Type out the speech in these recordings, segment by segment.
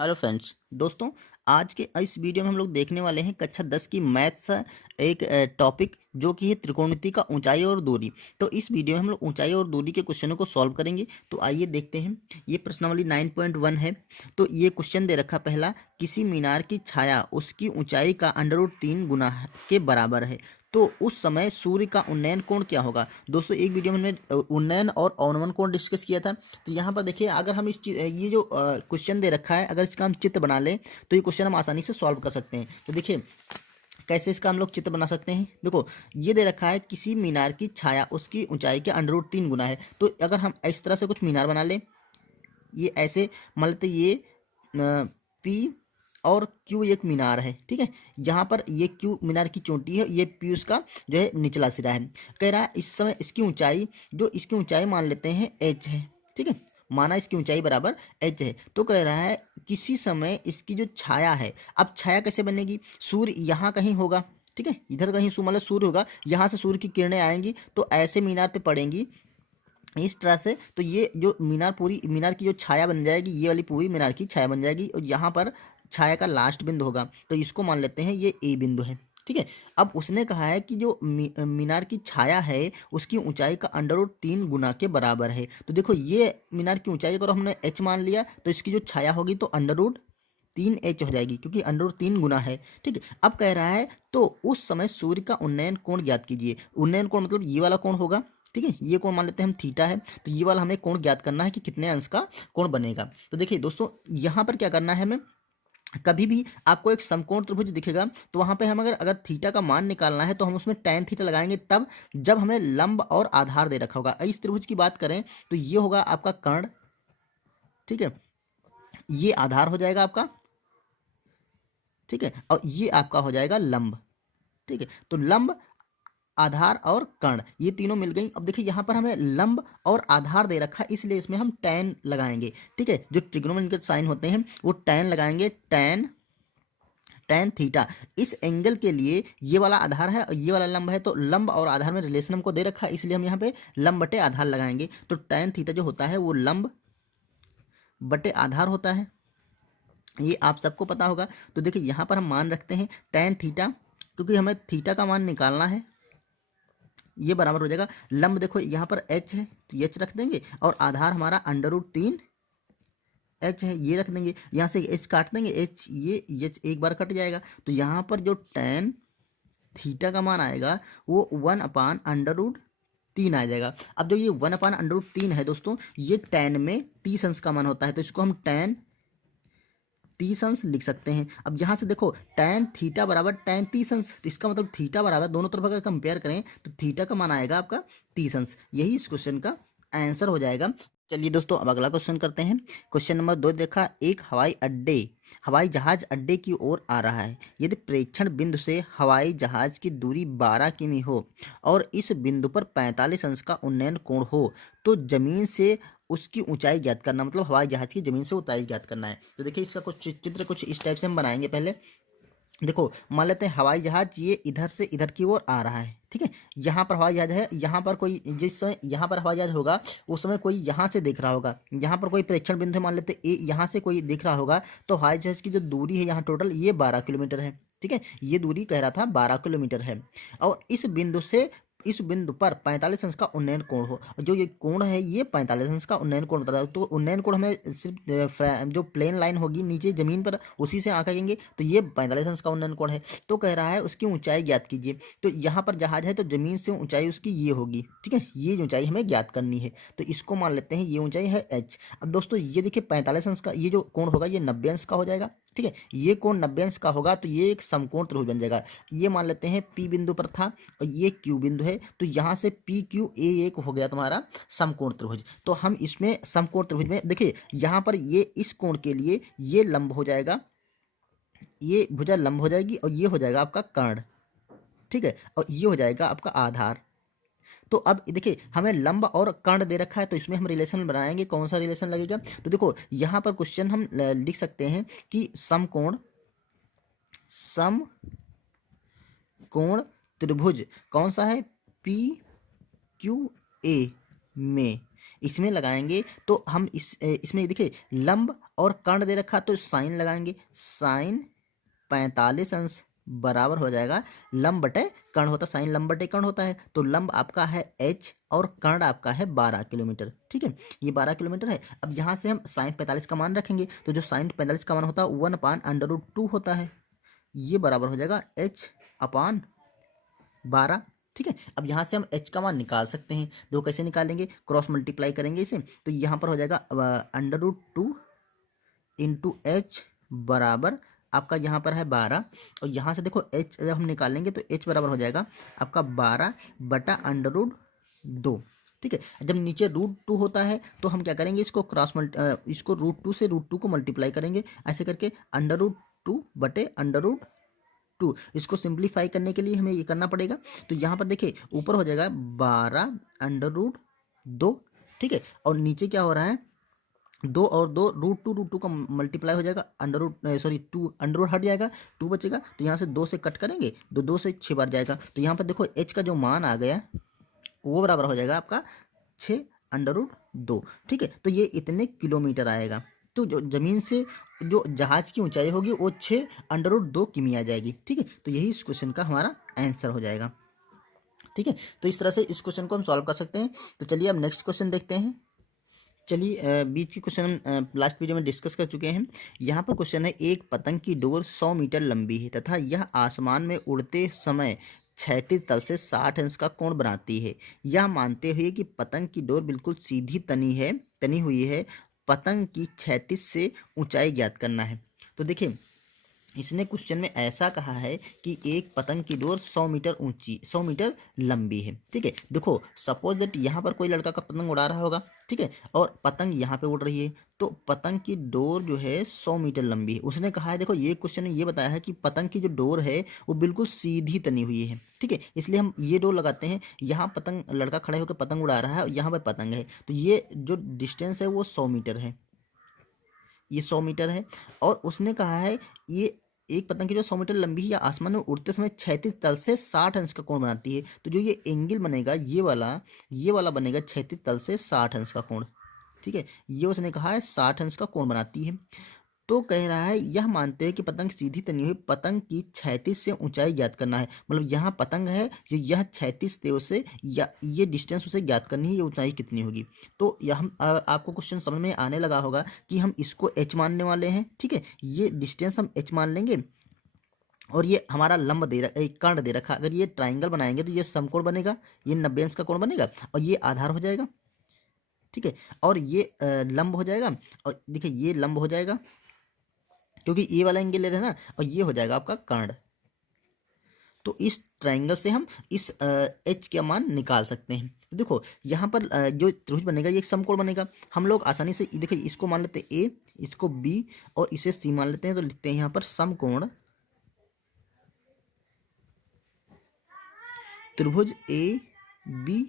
Hello friends दोस्तों, आज के इस वीडियो में हम लोग देखने वाले हैं कक्षा 10 की मैथ्स एक टॉपिक जो कि है त्रिकोणमिति का ऊंचाई और दूरी। तो इस वीडियो में हम लोग ऊंचाई और दूरी के क्वेश्चनों को सॉल्व करेंगे। तो आइए देखते हैं। ये प्रश्नावली 9.1 है। तो ये क्वेश्चन दे रखा पहला, किसी मीनार की छाया उसकी ऊंचाई का √3 गुना के बराबर है, तो उस समय सूर्य का उन्नयन कोण क्या होगा। दोस्तों एक वीडियो में हमने उन्नयन और अवनमन कोण डिस्कस किया था। तो यहाँ पर देखिए, अगर हम ये जो क्वेश्चन दे रखा है, अगर इसका हम चित्र बना लें तो ये क्वेश्चन हम आसानी से सॉल्व कर सकते हैं। तो देखिए कैसे इसका हम लोग चित्र बना सकते हैं। देखो ये दे रखा है, किसी मीनार की छाया उसकी ऊंचाई के √3 गुना है। तो अगर हम इस तरह से कुछ मीनार बना लें, ये ऐसे मान लेते, ये पी और क्यू एक मीनार है, ठीक है। यहाँ पर ये क्यू मीनार की चोटी है, ये पी उसका जो है निचला सिरा है। कह रहा है इस समय इसकी ऊंचाई, जो इसकी ऊंचाई मान लेते हैं एच है, ठीक है। माना इसकी ऊंचाई बराबर एच है। तो कह रहा है किसी समय इसकी जो छाया है, अब छाया कैसे बनेगी, सूर्य यहाँ कहीं होगा, ठीक है, इधर कहीं मतलब सूर्य होगा, यहाँ से सूर्य की किरणें आएंगी तो ऐसे मीनार पे पड़ेंगी इस तरह से। तो ये जो मीनार, पूरी मीनार की जो छाया बन जाएगी, ये वाली पूरी मीनार की छाया बन जाएगी और यहाँ पर छाया का लास्ट बिंदु होगा, तो इसको मान लेते हैं ये ए बिंदु है, ठीक है। अब उसने कहा है कि जो मीनार की छाया है उसकी ऊंचाई का √3 गुना के बराबर है। तो देखो ये मीनार की ऊंचाई अगर हमने एच मान लिया तो इसकी जो छाया होगी तो √3h हो जाएगी, क्योंकि √3 गुना है, ठीक है। अब कह रहा है तो उस समय सूर्य का उन्नयन कोण ज्ञात कीजिए। उन्नयन कोण मतलब ये वाला कोण होगा, ठीक है। ये कोण मान लेते हैं हम थीटा है, तो ये वाला हमें कोण ज्ञात करना है कि कितने अंश का कोण बनेगा। तो देखिए दोस्तों, यहाँ पर क्या करना है हमें, कभी भी आपको एक समकोण त्रिभुज दिखेगा तो वहां पे हम अगर थीटा का मान निकालना है तो हम उसमें tan थीटा लगाएंगे, तब जब हमें लंब और आधार दे रखा होगा। इस त्रिभुज की बात करें तो ये होगा आपका कर्ण, ठीक है, ये आधार हो जाएगा आपका, ठीक है, और ये आपका हो जाएगा लंब, ठीक है। तो लंब, आधार और कर्ण ये तीनों मिल गई। अब देखिए यहाँ पर हमें लंब और आधार दे रखा है, इसलिए इसमें हम tan लगाएंगे, ठीक है। जो ट्रिग्नोमेट्रिक के साइन होते हैं वो tan लगाएंगे, tan थीटा। इस एंगल के लिए ये वाला आधार है और ये वाला लंब है, तो लंब और आधार में रिलेशन हमको दे रखा है, इसलिए हम यहाँ पे लंब बटे आधार लगाएंगे। तो tan थीटा जो होता है वो लंब बटे आधार होता है, ये आप सबको पता होगा। तो देखिए यहाँ पर हम मान रखते हैं tan थीटा, क्योंकि हमें थीटा का मान निकालना है, ये बराबर हो जाएगा लंब। देखो यहाँ पर एच है तो एच रख देंगे, और आधार हमारा √3 एच है, ये रख देंगे। यहाँ से एच काट देंगे, एच ये एच एक बार कट जाएगा। तो यहाँ पर जो tan थीटा का मान आएगा वो 1/√3 आ जाएगा। अब जो ये 1/√3 है दोस्तों, ये tan में 30 अंश का मान होता है, तो इसको हम tan 30 अंश लिख सकते हैं। अब यहाँ से देखो tan थीटा बराबर tan 30 अंश, तो इसका मतलब थीटा बराबर, दोनों तरफ अगर कंपेयर करें तो थीटा का मान आएगा आपका 30 अंश। यही इस क्वेश्चन का आंसर हो जाएगा। चलिए दोस्तों अब अगला क्वेश्चन करते हैं। क्वेश्चन नंबर 2 देखा, एक हवाई जहाज अड्डे की ओर आ रहा है। यदि प्रेक्षण बिंदु से हवाई जहाज की दूरी 12 किमी हो और इस बिंदु पर 45 अंश का उन्नयन कोण हो, तो जमीन से उसकी ऊंचाई ज्ञात करना, मतलब हवाई जहाज की जमीन से ऊंचाई ज्ञात करना है। तो देखिए इसका कुछ चित्र कुछ इस टाइप से हम बनाएंगे। पहले देखो मान लेते हैं हवाई जहाज ये इधर से इधर की ओर आ रहा है, ठीक है। यहाँ पर हवाई जहाज है, यहाँ पर कोई, जिस समय यहाँ पर हवाई जहाज होगा उस समय कोई यहाँ से देख रहा होगा, यहाँ पर कोई प्रेक्षण बिंदु है, मान लेते हैं ए, यहाँ से कोई देख रहा होगा। तो हवाई जहाज की जो दूरी है यहाँ टोटल ये 12 किलोमीटर है, ठीक है। ये दूरी कह रहा था 12 किलोमीटर है, और इस बिंदु पर 45 अंश का उन्नयन कोण हो। जो ये कोण है ये 45 अंश का उन्नयन कोण बता रहा है। तो उन्नयन कोण हमें सिर्फ जो प्लेन लाइन होगी नीचे जमीन पर उसी से आंकेंगे, तो ये 45 अंश का उन्नयन कोण है। तो कह रहा है उसकी ऊंचाई ज्ञात कीजिए। तो यहाँ पर जहाज है तो जमीन से ऊंचाई उसकी ये होगी, ठीक है, ये ऊंचाई हमें ज्ञात करनी है। तो इसको मान लेते हैं ये ऊंचाई है h। अब दोस्तों ये देखिए 45 अंश का ये जो कोण होगा ये 90 अंश का हो जाएगा, ठीक है। ये कोण 90 अंश का होगा तो ये एक समकोण त्रिभुज बन जाएगा। ये मान लेते हैं P बिंदु पर था और ये Q बिंदु है, तो यहाँ से PQA एक हो गया तुम्हारा समकोण त्रिभुज। तो हम इसमें समकोण त्रिभुज में देखिए यहाँ पर ये इस कोण के लिए ये लंब हो जाएगा, ये भुजा लंब हो जाएगी, और ये हो जाएगा आपका कर्ण, ठीक है, और ये हो जाएगा आपका आधार। तो अब देखिए हमें लंब और कर्ण दे रखा है, तो इसमें हम रिलेशन बनाएंगे। कौन सा रिलेशन लगेगा, तो देखो यहाँ पर क्वेश्चन हम लिख सकते हैं कि समकोण त्रिभुज कौन सा है, पी क्यू ए में इसमें लगाएंगे तो हम इसमें देखिए लंब और कर्ण दे रखा तो साइन लगाएंगे, साइन 45 अंश बराबर हो जाएगा लंब बटे कर्ण होता, साइन लंब बटे कर्ण होता है, तो लंब आपका है h और कर्ण आपका है 12 किलोमीटर। ठीक है, ये 12 किलोमीटर है। अब यहाँ से हम साइन 45 का मान रखेंगे, तो जो साइन 45 का मान होता है 1/√2 होता है, ये बराबर हो जाएगा h/12। ठीक है, अब यहाँ से हम h का मान निकाल सकते हैं। दो कैसे निकालेंगे, क्रॉस मल्टीप्लाई करेंगे इसे, तो यहाँ पर हो जाएगा √2 इंटू एच बराबर आपका यहाँ पर है 12, और यहाँ से देखो h जब हम निकालेंगे तो h बराबर हो जाएगा आपका 12/√2। ठीक है, जब नीचे √2 होता है तो हम क्या करेंगे, इसको इसको √2 से √2 को मल्टीप्लाई करेंगे, ऐसे करके √2/√2। इसको सिंप्लीफाई करने के लिए हमें ये करना पड़ेगा, तो यहाँ पर देखिए ऊपर हो जाएगा 12/√2। ठीक है, और नीचे क्या हो रहा है, 2 और 2 √2 का मल्टीप्लाई हो जाएगा, टू अंडर हट जाएगा, 2 बचेगा, तो यहाँ से 2 से कट करेंगे, 2 से 6 बार जाएगा, तो यहाँ पर देखो h का जो मान आ गया वो बराबर हो जाएगा आपका 6/√2। ठीक है, तो ये इतने किलोमीटर आएगा। तो जो ज़मीन से जो जहाज़ की ऊंचाई होगी वो 6/√2 किमी आ जाएगी। ठीक है, तो यही इस क्वेश्चन का हमारा आंसर हो जाएगा। ठीक है, तो इस तरह से इस क्वेश्चन को हम सॉल्व कर सकते हैं। तो चलिए अब नेक्स्ट क्वेश्चन देखते हैं। चलिए बीच के क्वेश्चन हम लास्ट वीडियो में डिस्कस कर चुके हैं। यहाँ पर क्वेश्चन है, एक पतंग की डोर 100 मीटर लंबी है तथा यह आसमान में उड़ते समय क्षैतिज तल से 60 अंश का कोण बनाती है। यह मानते हुए कि पतंग की डोर बिल्कुल सीधी तनी हुई है, पतंग की क्षैतिज से ऊंचाई ज्ञात करना है। तो देखिए इसने क्वेश्चन में ऐसा कहा है कि एक पतंग की डोर 100 मीटर ऊंची 100 मीटर लंबी है। ठीक है, देखो सपोज दैट यहाँ पर कोई लड़का का पतंग उड़ा रहा होगा, ठीक है, और पतंग यहाँ पे उड़ रही है, तो पतंग की डोर जो है 100 मीटर लंबी है। उसने कहा है, देखो ये क्वेश्चन में ये बताया है कि पतंग की जो डोर है वो बिल्कुल सीधी तनी हुई है। ठीक है, इसलिए हम ये डोर लगाते हैं, यहाँ पतंग लड़का खड़े होकर पतंग उड़ा रहा है और यहाँ पर पतंग है, तो ये जो डिस्टेंस है वो 100 मीटर है, ये 100 मीटर है। और उसने कहा है ये एक पतंग की जो 100 मीटर लंबी है या आसमान में उड़ते समय क्षैतिज तल से 60 अंश का कोण बनाती है, तो जो ये एंगल बनेगा ये वाला बनेगा क्षैतिज तल से 60 अंश का कोण। ठीक है, ये उसने कहा है 60 अंश का कोण बनाती है। तो कह रहा है यह मानते हैं कि पतंग सीधी तनी हुई, पतंग की क्षैतिज से ऊंचाई ज्ञात करना है। मतलब यहाँ पतंग है, यह क्षैतिज से उसे या ये डिस्टेंस उसे ज्ञात करनी है, ये ऊंचाई कितनी होगी। तो यह हम आपको क्वेश्चन समझ में आने लगा होगा कि हम इसको h मानने वाले हैं। ठीक है, ये डिस्टेंस हम h मान लेंगे, और ये हमारा लंब कर्ण दे रखा, अगर ये ट्राइंगल बनाएंगे तो ये समकोण बनेगा, ये 90 अंश का कोण बनेगा, और ये आधार हो जाएगा। ठीक है, और ये लंब हो जाएगा, और देखिए ये लंब हो जाएगा क्योंकि ये वाला एंगल ले रहे हैं ना, और ये हो जाएगा आपका कर्ण। तो इस ट्रायंगल से हम इस एच का मान निकाल सकते हैं। देखो यहाँ पर जो त्रिभुज बनेगा ये एक समकोण बनेगा। हम लोग आसानी से देखिए इसको मान लेते हैं ए, इसको बी और इसे सी मान लेते हैं, तो लिखते हैं यहाँ पर समकोण त्रिभुज ए बी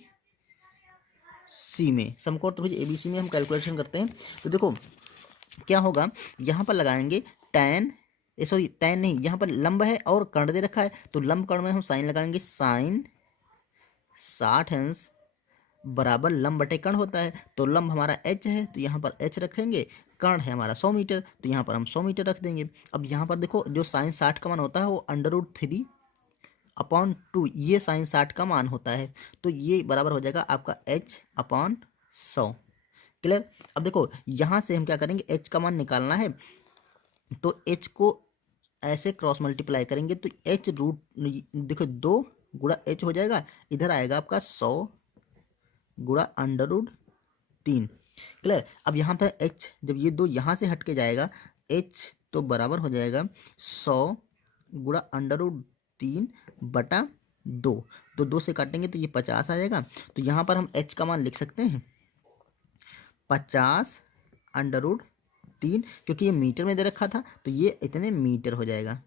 सी में, समकोण त्रिभुज ए बी सी में हम कैलकुलेशन करते हैं। तो देखो क्या होगा, यहाँ पर लगाएंगे टैन टैन नहीं, यहाँ पर लंब है और कर्ण दे रखा है, तो लंब कर्ण में हम साइन लगाएंगे, साइन 60 अंश बराबर लंब बटे कर्ण होता है, तो लंब हमारा h है तो यहाँ पर h रखेंगे, कर्ण है हमारा 100 मीटर तो यहाँ पर हम 100 मीटर रख देंगे। अब यहाँ पर देखो जो साइन 60 का मान होता है वो √3/2, ये साइन 60 का मान होता है, तो ये बराबर हो जाएगा आपका h/100। क्लियर। अब देखो यहाँ से हम क्या करेंगे, h का मान निकालना है, तो h को ऐसे क्रॉस मल्टीप्लाई करेंगे तो h रूट देखो 2 गुणा h हो जाएगा, इधर आएगा आपका 100 गुणा √3। क्लियर। अब यहाँ पर h जब ये 2 यहाँ से हट के जाएगा, h तो बराबर हो जाएगा 100 गुणा √3/2, तो 2 से काटेंगे तो ये 50 आ जाएगा। तो यहाँ पर हम h का मान लिख सकते हैं 50/3, क्योंकि ये मीटर में दे रखा था तो ये इतने मीटर हो जाएगा।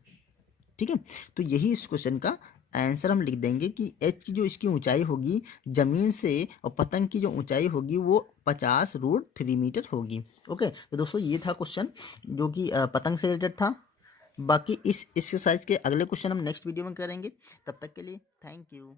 ठीक है, तो यही इस क्वेश्चन का आंसर हम लिख देंगे कि h की जो इसकी ऊंचाई होगी ज़मीन से और पतंग की जो ऊंचाई होगी वो 50√3 मीटर होगी। ओके, तो दोस्तों ये था क्वेश्चन जो कि पतंग से रिलेटेड था। बाकी इस एक्सरसाइज के अगले क्वेश्चन हम नेक्स्ट वीडियो में करेंगे। तब तक के लिए थैंक यू।